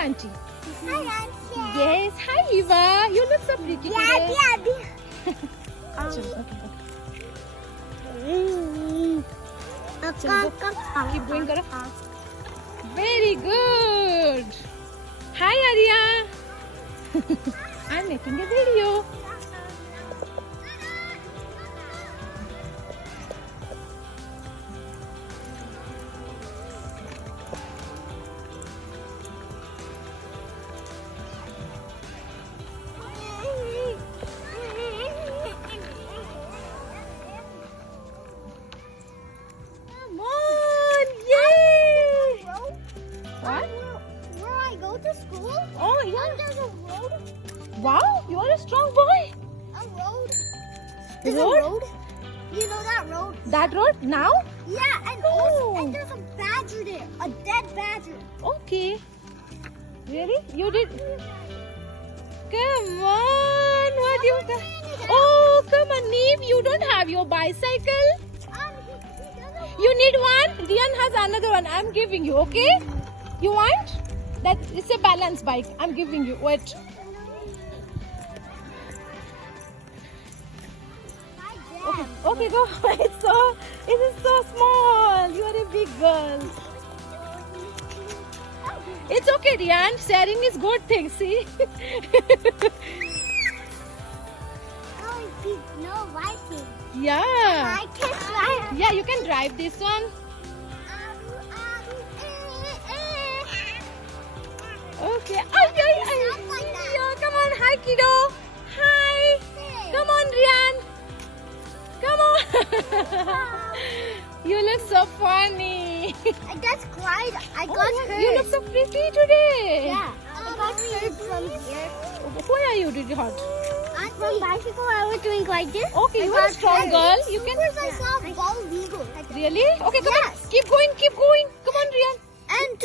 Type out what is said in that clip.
auntie. Hi, Auntie. Yes. Hi, Eva. You look so pretty today. Chalo, Chalo, go. Keep going, karo. Very good. Hi, Arya. I'm making a video. Come on, yay! What? Where I go to school? Oh, yeah. There's a road. Wow, you are a strong boy. A road. There's Road? a road. You know that road? That road now? Yeah, and Oh. also, and there's a badger there. A dead badger. Okay. Really? You did? Come on. What you got? Oh, come on, Neve. You don't have your bicycle? He doesn't. You need one? Riyaan has another one. I'm giving you, okay? You want? That it's a balance bike. I'm giving you. Wait. Okay, okay, go. It is so small. You are a big girl. It's okay, Riyaan. Sharing is good thing. See? No biking. Yeah. I can drive. Yeah, you can drive this one. Okay. Sounds like that. Yeah, come on. Hi, kiddo. Hi. Come on, Riyaan. Come on. You look so funny. I just cried. I got Oh, hurt. you look so pretty today. Yeah. I got hurt from here. Where are you? Did you hurt? From bicycle, I was doing like this. Okay, you I are a got strong hurt. girl. You can. I saw a ball legal. Really? Okay, come on. Yes. Keep going. Keep going. Come on, Riyaan. And